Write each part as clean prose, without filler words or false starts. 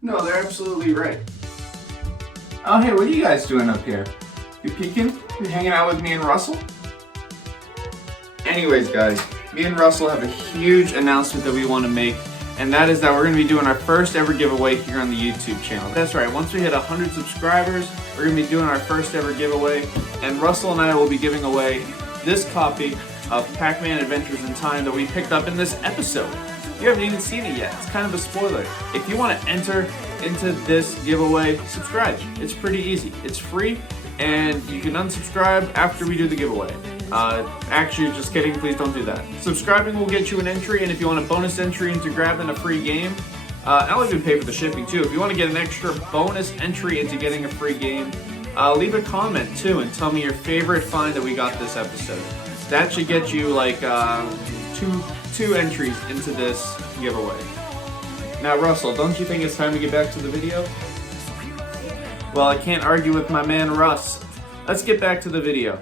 No, they're absolutely right. Oh, hey, what are you guys doing up here? You peeking? You hanging out with me and Russell? Anyways, guys, me and Russell have a huge announcement that we want to make, and that is that we're going to be doing our first ever giveaway here on the YouTube channel. That's right, once we hit 100 subscribers, we're going to be doing our first ever giveaway, and Russell and I will be giving away this copy of Pac-Man Adventures in Time that we picked up in this episode. You haven't even seen it yet. It's kind of a spoiler. If you want to enter into this giveaway, subscribe. It's pretty easy. It's free, and you can unsubscribe after we do the giveaway. Actually, just kidding. Please don't do that. Subscribing will get you an entry, and if you want a bonus entry into grabbing a free game, I'll even pay for the shipping too. If you want to get an extra bonus entry into getting a free game, leave a comment too and tell me your favorite find that we got this episode. That should get you like two entries into this giveaway. Now, Russell, don't you think it's time to get back to the video? Well, I can't argue with my man Russ. Let's get back to the video.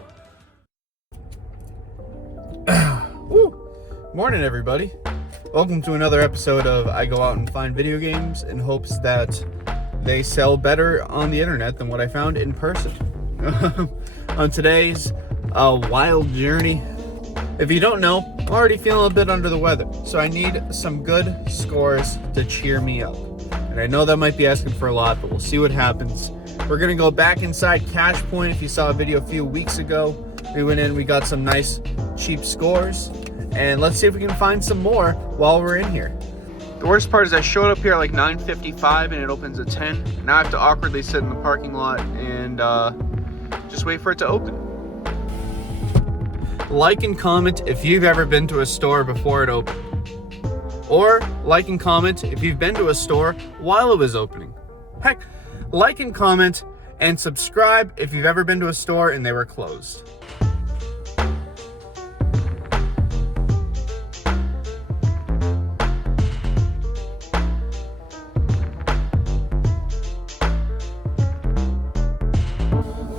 Woo! Morning, everybody. Welcome to another episode of I Go Out and Find Video Games in hopes that they sell better on the internet than what I found in person. On today's wild journey, if you don't know, I'm already feeling a bit under the weather, so I need some good scores to cheer me up. And I know that might be asking for a lot, but we'll see what happens. We're gonna go back inside Cash Point. If you saw a video a few weeks ago, we went in, we got some nice cheap scores, and let's see if we can find some more while we're in here. The worst part is I showed up here at like 9:55 and it opens at 10. Now I have to awkwardly sit in the parking lot and just wait for it to open. Like and comment if you've ever been to a store before it opened. Or like and comment if you've been to a store while it was opening. Heck, like and comment and subscribe if you've ever been to a store and they were closed.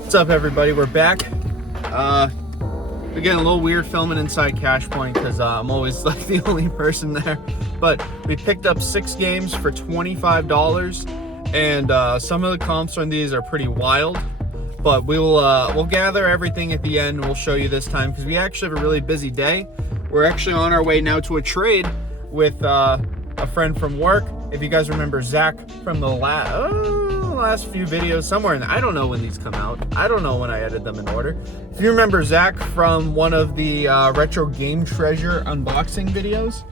What's up, everybody? We're back. We're getting a little weird filming inside Cash Point because I'm always like the only person there. But we picked up 6 games for $25, and some of the comps on these are pretty wild. But we'll gather everything at the end. And we'll show you this time because we actually have a really busy day. We're actually on our way now to a trade with a friend from work. If you guys remember Zach from the last few videos, somewhere in there. I don't know when these come out. I don't know when I edit them in order. If you remember Zach from one of the Retro Game Treasure unboxing videos,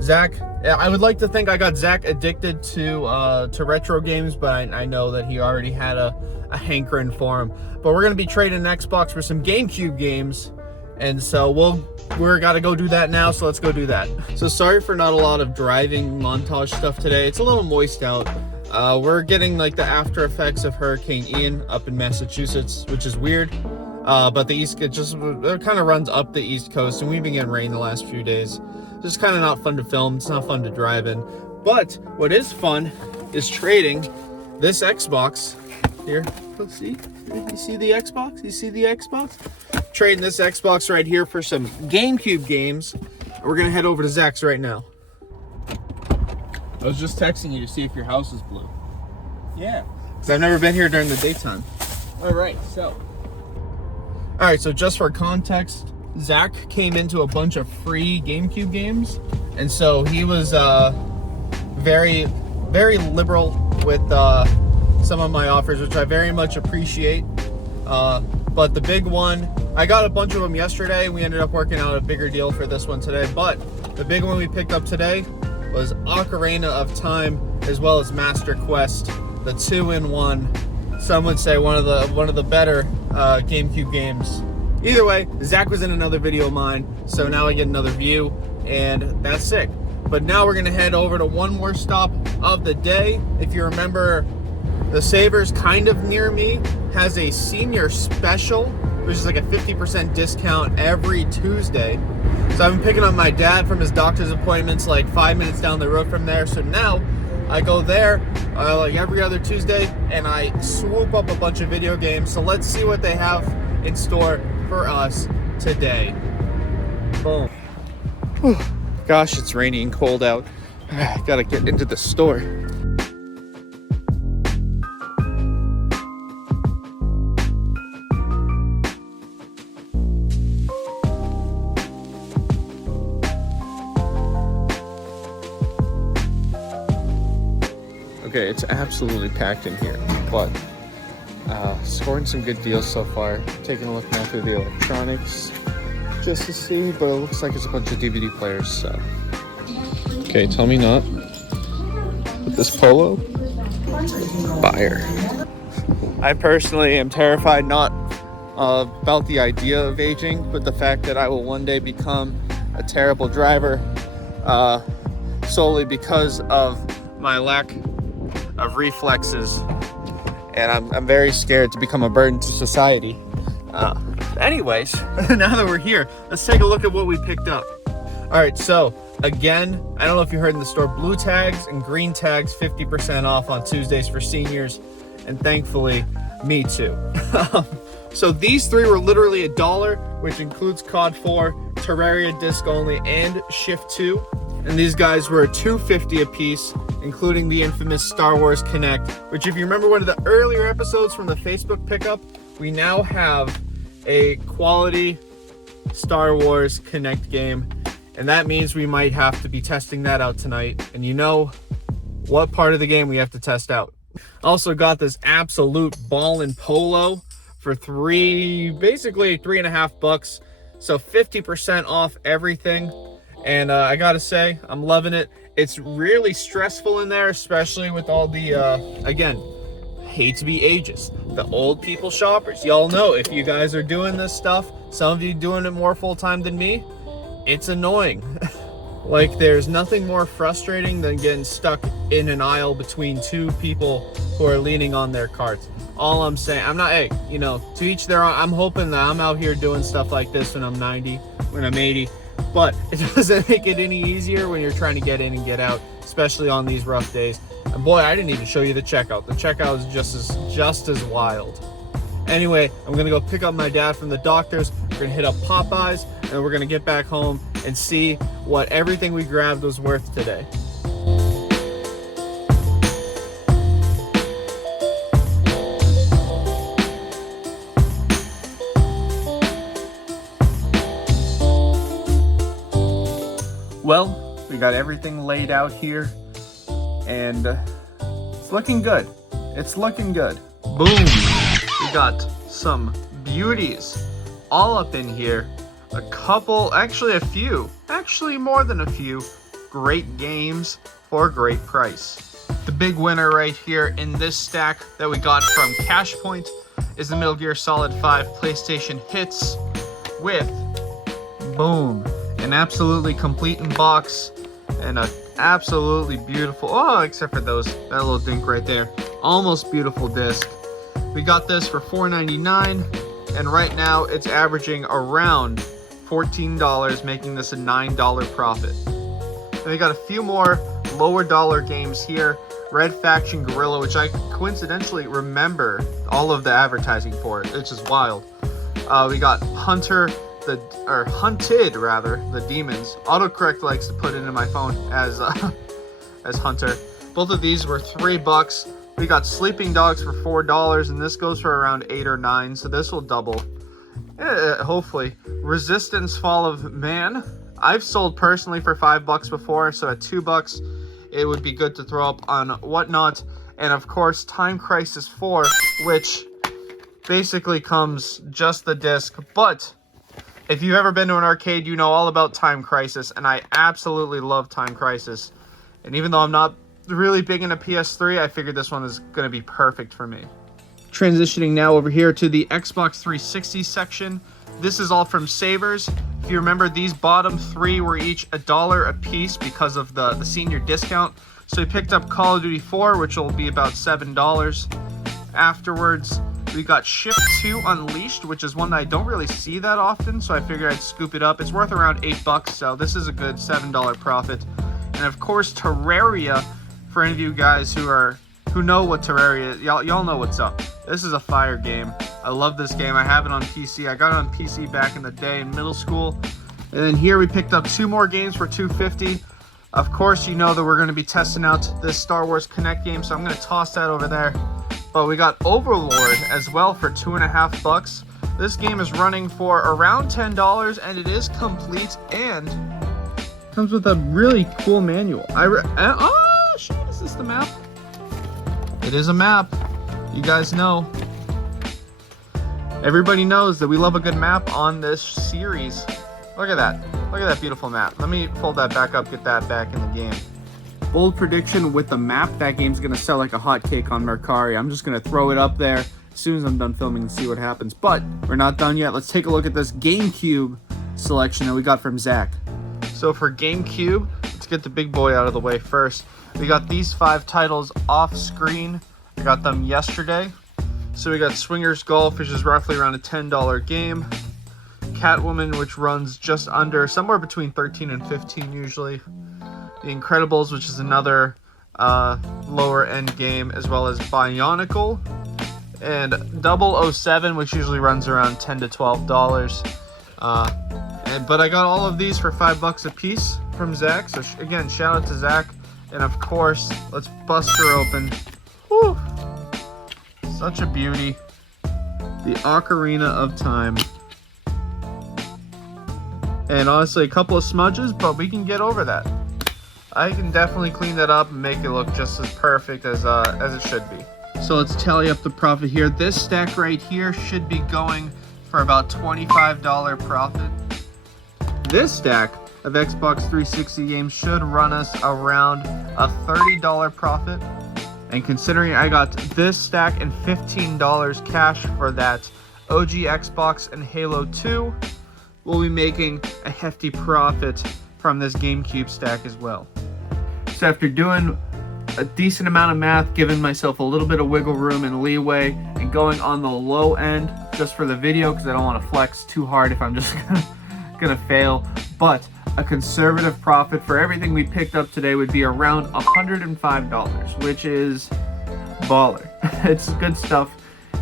Zach, I would like to think I got Zach addicted to retro games, but I know that he already had a hankering for him. But we're going to be trading an Xbox for some GameCube games, and so we're got to go do that now, so let's go do that. So sorry for not a lot of driving montage stuff today. It's a little moist out. We're getting like the after effects of Hurricane Ian up in Massachusetts, which is weird. But it kind of runs up the East Coast, and we've been getting rain the last few days. It's kind of not fun to film. It's not fun to drive in. But what is fun is trading this Xbox here. Let's see. You see the Xbox? You see the Xbox? Trading this Xbox right here for some GameCube games. We're gonna head over to Zach's right now. I was just texting you to see if your house is blue. Yeah. Because I've never been here during the daytime. Alright, so just for context, Zach came into a bunch of free GameCube games. And so he was very, very liberal with some of my offers, which I very much appreciate. But the big one, I got a bunch of them yesterday, and we ended up working out a bigger deal for this one today. But the big one we picked up today was Ocarina of Time, as well as Master Quest, the 2-in-1. Some would say one of the better GameCube games. Either way, Zach was in another video of mine, so now I get another view, and that's sick. But now we're gonna head over to one more stop of the day. If you remember, the Savers kind of near me has a senior special, which is like a 50% discount every Tuesday. So I've been picking up my dad from his doctor's appointments like 5 minutes down the road from there. So now I go there like every other Tuesday and I swoop up a bunch of video games. So let's see what they have in store for us today. Boom. Gosh, it's rainy and cold out. Gotta get into the store. Okay, it's absolutely packed in here, but scoring some good deals so far. Taking a look now through the electronics just to see, but it looks like it's a bunch of DVD players, so. Okay, tell me not. With this Polo, fire. I personally am terrified not about the idea of aging, but the fact that I will one day become a terrible driver solely because of my lack of reflexes, and I'm very scared to become a burden to society. Anyways, now that we're here, let's take a look at what we picked up. All right, so again, I don't know if you heard in the store, blue tags and green tags 50% off on Tuesdays for seniors, and thankfully me too. So these three were literally $1, which includes COD 4, Terraria disc only, and Shift 2. And these guys were $2.50 a piece, including the infamous Star Wars Connect, which if you remember one of the earlier episodes from the Facebook pickup, we now have a quality Star Wars Connect game. And that means we might have to be testing that out tonight. And you know what part of the game we have to test out. Also got this absolute ballin' Polo for basically $3.50. So 50% off everything. And I gotta say, I'm loving it. It's really stressful in there, especially with all the, again, hate to be ageist, the old people shoppers. Y'all know if you guys are doing this stuff, some of you doing it more full time than me, it's annoying. Like, there's nothing more frustrating than getting stuck in an aisle between two people who are leaning on their carts. All I'm saying, I'm not, hey, you know, to each their own. I'm hoping that I'm out here doing stuff like this when I'm 90, when I'm 80, but it doesn't make it any easier when you're trying to get in and get out, especially on these rough days. And boy, I didn't even show you the checkout. The checkout is just as wild. Anyway, I'm gonna go pick up my dad from the doctor's. We're gonna hit up Popeyes, and we're gonna get back home and see what everything we grabbed was worth today. Well, we got everything laid out here, and it's looking good. It's looking good. Boom! We got some beauties all up in here. A couple, actually a few, actually more than a few, great games for a great price. The big winner right here in this stack that we got from Cashpoint is the Metal Gear Solid 5 PlayStation Hits with, boom, an absolutely complete in box and a absolutely beautiful, oh, except for that little dink right there, almost beautiful disc. We got this for $4.99, and right now it's averaging around $14, making this a $9 profit. And we got a few more lower dollar games here. Red Faction Guerrilla, which I coincidentally remember all of the advertising for it. It's just wild. We got Hunted, the Demons. Autocorrect likes to put it in my phone as Hunter. Both of these were $3. We got Sleeping Dogs for $4, and this goes for around 8 or 9, so this will double. Hopefully. Resistance Fall of Man. I've sold personally for $5 before, so at $2, it would be good to throw up on Whatnot. And of course, Time Crisis 4, which basically comes just the disc. But if you've ever been to an arcade, you know all about Time Crisis, and I absolutely love Time Crisis. And even though I'm not really big into PS3, I figured this one is going to be perfect for me. Transitioning now over here to the Xbox 360 section. This is all from Savers. If you remember, these bottom three were each $1 a piece because of the senior discount. So we picked up Call of Duty 4, which will be about $7. Afterwards, we got Shift 2 Unleashed, which is one that I don't really see that often, so I figured I'd scoop it up. It's worth around $8, so this is a good $7 profit. And of course, Terraria, for any of you guys who know what Terraria is, y'all know what's up. This is a fire game. I love this game. I have it on PC. I got it on PC back in the day in middle school. And then here we picked up 2 more games for $2.50. Of course, you know that we're going to be testing out this Star Wars Connect game, so I'm going to toss that over there. But we got Overlord as well for $2.50. This game is running for around $10, and it is complete and comes with a really cool manual. Oh, shit, is this the map? It is a map. You guys know. Everybody knows that we love a good map on this series. Look at that. Look at that beautiful map. Let me fold that back up, get that back in the game. Bold prediction with the map, that game's gonna sell like a hotcake on Mercari. I'm just gonna throw it up there as soon as I'm done filming and see what happens. But we're not done yet. Let's take a look at this GameCube selection that we got from Zach. So for GameCube, let's get the big boy out of the way first. We got these 5 titles off screen. I got them yesterday. So we got Swingers Golf, which is roughly around a $10 game. Catwoman, which runs just under, somewhere between 13 and 15 usually. The Incredibles, which is another lower end game, as well as Bionicle. And 007, which usually runs around $10 to $12. But I got all of these for $5 a piece from Zach. So again, shout out to Zach. And of course, let's bust her open. Woo! Such a beauty. The Ocarina of Time. And honestly, a couple of smudges, but we can get over that. I can definitely clean that up and make it look just as perfect as it should be. So let's tally up the profit here. This stack right here should be going for about $25 profit. This stack of Xbox 360 games should run us around a $30 profit. And considering I got this stack and $15 cash for that OG Xbox and Halo 2, we'll be making a hefty profit from this GameCube stack as well. So after doing a decent amount of math, giving myself a little bit of wiggle room and leeway, and going on the low end just for the video because I don't want to flex too hard if I'm just gonna fail, but a conservative profit for everything we picked up today would be around $105, which is baller. It's good stuff.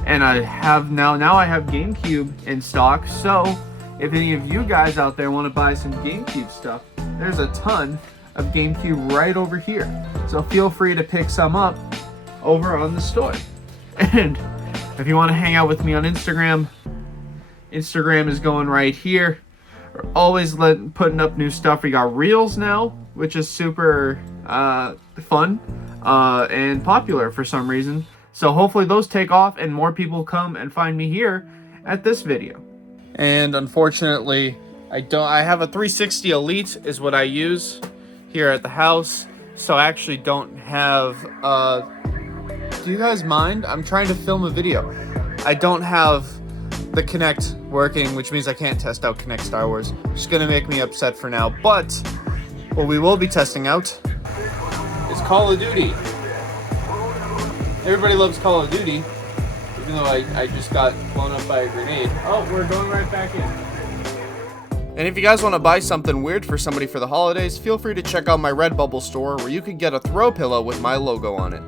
And I have now I have GameCube in stock, so if any of you guys out there want to buy some GameCube stuff, there's a ton of GameCube right over here. So feel free to pick some up over on the store. And if you want to hang out with me on Instagram, Instagram is going right here. We're always putting up new stuff. We got Reels now, which is super fun and popular for some reason. So hopefully those take off and more people come and find me here at this video. And unfortunately, I have a 360 Elite is what I use here at the house. So I actually don't have, do you guys mind? I'm trying to film a video. I don't have the Kinect working, which means I can't test out Kinect Star Wars. It's gonna make me upset for now, but what we will be testing out is Call of Duty. Everybody loves Call of Duty, even though I just got blown up by a grenade. Oh, we're going right back in. And if you guys want to buy something weird for somebody for the holidays, feel free to check out my Redbubble store where you could get a throw pillow with my logo on it.